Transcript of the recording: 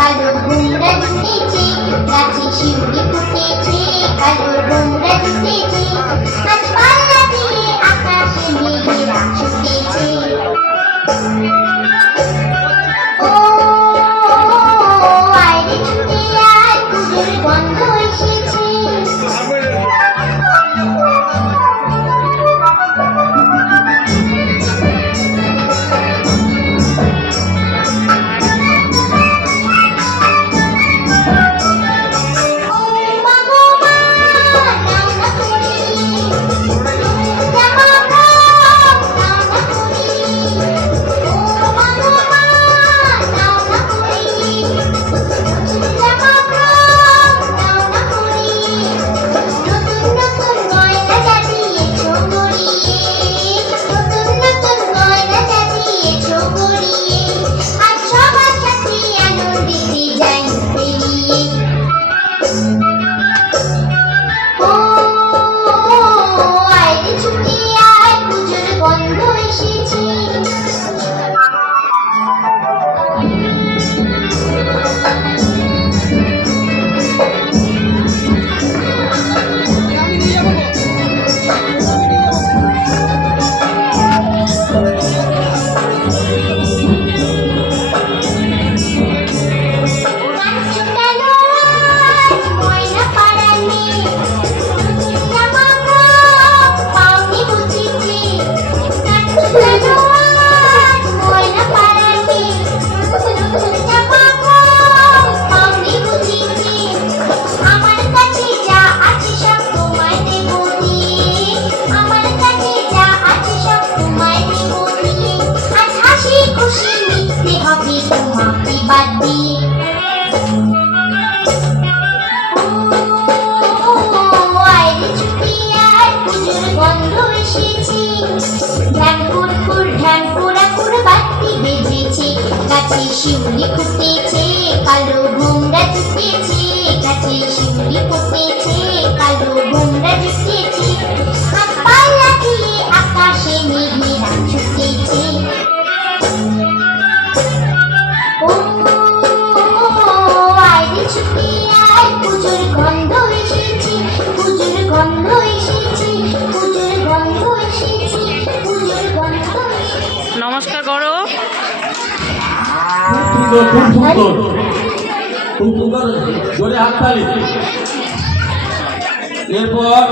কালো ভোমরা জুটেছে, গাছে শিউলি ফুটেছে, কালো ভোমরা জুটেছে, আজ পাল্লা দিয়ে আকাশে মেঘেরা ছুটেছে। ও আয়রে ছুটে আয়, পুজোর গন্ধ এসেছে। গাছে শিউলি ফুটেছে, কালো ভোমরা জুটেছে, গাছে শিউলি ফুটেছে, কালো ভোমরা জুটেছে, আজ পাল্লা দিয়ে আকাশে মেঘেরা ছুটেছে। ও আয়রে ছুটে আয়, পুজোর গন্ধ এসেছে, পুজোর গন্ধ এসেছে, পুজোর গন্ধ এসেছে, পুজোর গন্ধ এসেছে। নমস্কার করো। খুব সুন্দর, খুব সুন্দর, জোরে হাততালি। এরপর